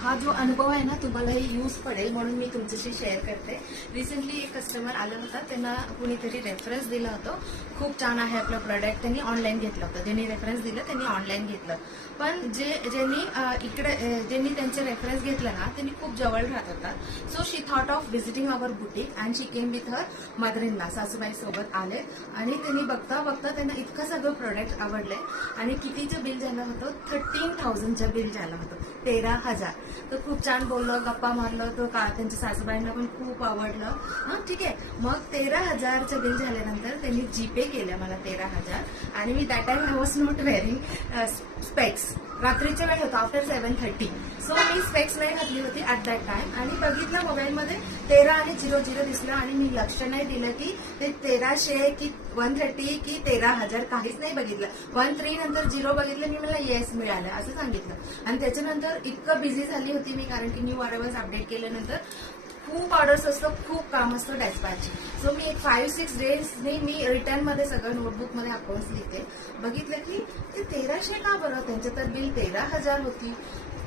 हा जो अनुभव आहे ना तुम्हालाही यूज पडेल म्हणून मी तुमच्याशी शेअर करते. रिसेंटली एक कस्टमर आलं होतं, त्यांना कुणीतरी रेफरन्स दिलं होतं, खूप छान आहे आपलं प्रोडक्ट, त्यांनी ऑनलाईन घेतलं होतं. ज्यांनी रेफरन्स दिलं त्यांनी ऑनलाईन घेतलं, पण ज्यांनी त्यांचे रेफरन्स घेतलं ना त्यांनी खूप जवळ राहत होता. So she thought of visiting our boutique and she came with her mother in law. सासूबाई सोबत आले आणि त्यांनी बघता बघता त्यांना इतकं सगळं प्रोडक्ट आवडले आणि कितीचं बिल झालं होतं, 13,000चं बिल झालं होतं, 13,000. तर खूप छान बोललं, गप्पा मारलं, तो त्यांच्या सासूबाईंना पण खूप आवडलं. ठीक आहे. मग 13,000चं बिल झाल्यानंतर त्यांनी जीपे केलं मला 13,000 आणि मी that time I was not wearing specs. रात्रीच्या वेळ होता, आफ्टर 7:30. सो मी स्पेक्स नाही घातली होती ऍट दॅट टाइम आणि बघितलं मोबाईलमध्ये 13 आणि 00 दिसलं आणि मी लक्ष नाही दिलं की ते 1300 की 130 की 13,000, काहीच नाही बघितलं. 13 नंतर 0 बघितलं, मी मला येस मिळालं असं सांगितलं. आणि त्याच्यानंतर इतकं बिझी झाली होती मी, कारण की न्यू अरायवल्स अपडेट केल्यानंतर खूप ऑर्डर्स असतं, खूप काम असतं डॅशपॅचची. सो मी एक 5-6 डेजने मी रिटर्नमध्ये सगळं नोटबुकमध्ये अकाउंट्स लिहिते. बघितलं की ते 1300 का बरं, त्यांचं तर बिल 13,000 होती.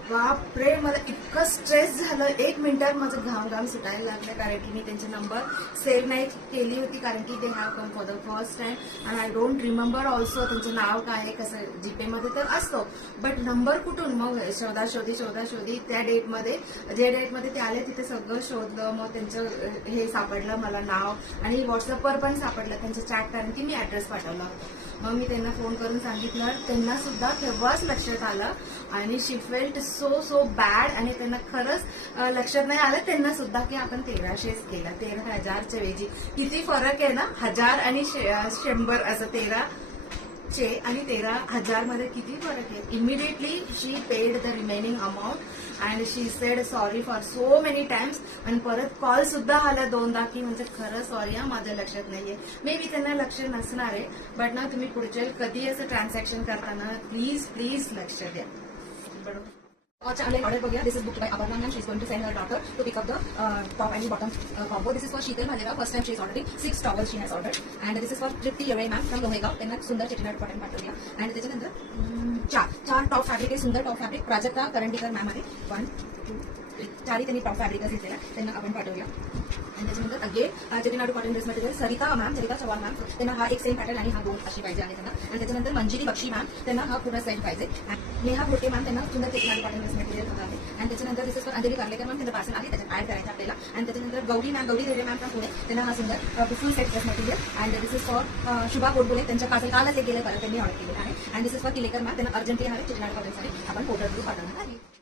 बापरे, मला इतकं स्ट्रेस झालं, 1 मिनिटात माझं घाम सुटायला लागलं, कारण की मी त्यांचे नंबर सेव्ह नाही केली होती, कारण की ते have come for the first time and I don't remember also त्यांचं नाव काय आहे, कसं जीपेमध्ये तर असतो, बट नंबर कुठून. मग शोधी त्या डेटमध्ये, जे डेटमध्ये ते आले तिथे सगळं शोधलं. मग त्यांचं हे सापडलं मला, नाव, आणि व्हॉट्सअपवर पण सापडलं त्यांचं चॅट, कारण की मी ऍड्रेस पाठवला होता. मग मी त्यांना फोन करून सांगितलं, त्यांना सुद्धा तेव्हाच लक्षात आलं आणि शी फेल्ट सो बॅड. आणि त्यांना खरंच लक्षात नाही आलं त्यांना सुद्धा की आपण 1300 केलं, 13,000च्या ऐवजी. किती फरक आहे ना, 1000 आणि 100, असं 1300 आणि 13,000 मध्ये किती फरक आहे. Immediately she paid the remaining amount and she sed sorry for so many times. आणि परत कॉल सुद्धा आला 2दा की म्हणजे खरं सॉरी, माझ्या लक्षात नाहीये. मे बी त्यांना लक्ष नसणार आहे, बट ना तुम्ही पुढच्या कधी असं ट्रान्झॅक्शन करताना प्लीज लक्ष द्या. बरोबर. Online order बघूया. This is booked by Aparna and she is going to send her daughter to pick up the top and bottom combo. This is for Sheetal Malera. First time she is ordering 6 towels she has ordered. And this is for Tripti Yare ma'am from Lohegaon. त्यांना सुंदर Chettinad cotton पाठवूया. आणि त्याच्यानंतर चार top fabric आहे, सुंदर top fabric. Prajakta करंडीकर ma'am आहे. 1, 2, 3, 4 त्यांनी top fabric घेतलेला, त्यांना आपण पाठवूया. आणि त्याच्यानंतर again Chettinad cotton dress material Sarita Chavan ma'am, त्यांना हा एक सेम पॅटर्न आणि हा 2 अशी पाहिजे आहे त्यांना. आणि त्याच्यानंतर मंजिरी बक्षी मॅम, त्यांना हा पूर्ण सेट पाहिजे. नेहा भोटे मॅम, त्यांना सुंदर चेटीनाडू कॉटन ड्रेस मटेरियल हवं आहे. आणि त्याच्यानंतर दिस इज फॉर अंजली कारलेकर मॅम, त्यांना पार्सल आहे, त्याच्यात ऍड करायचं आपल्याला. आणि त्याच्यानंतर गौरी रेरे मॅम फ्रॉम पुणे, त्यांना हा सुंदर फुल set dress material. And this is for Shubha Godbole, त्यांच्या पार्सल कालच एक गेलं, परत त्यांनी ऑर्डर केलेलं आहे. आणि दिस इज फॉर किलेकर मॅम, त्यांना अर्जंटली हवे चेटीनाडू कॉटन साठी आपण पोर्टर थ्रू पाठवणार आहे.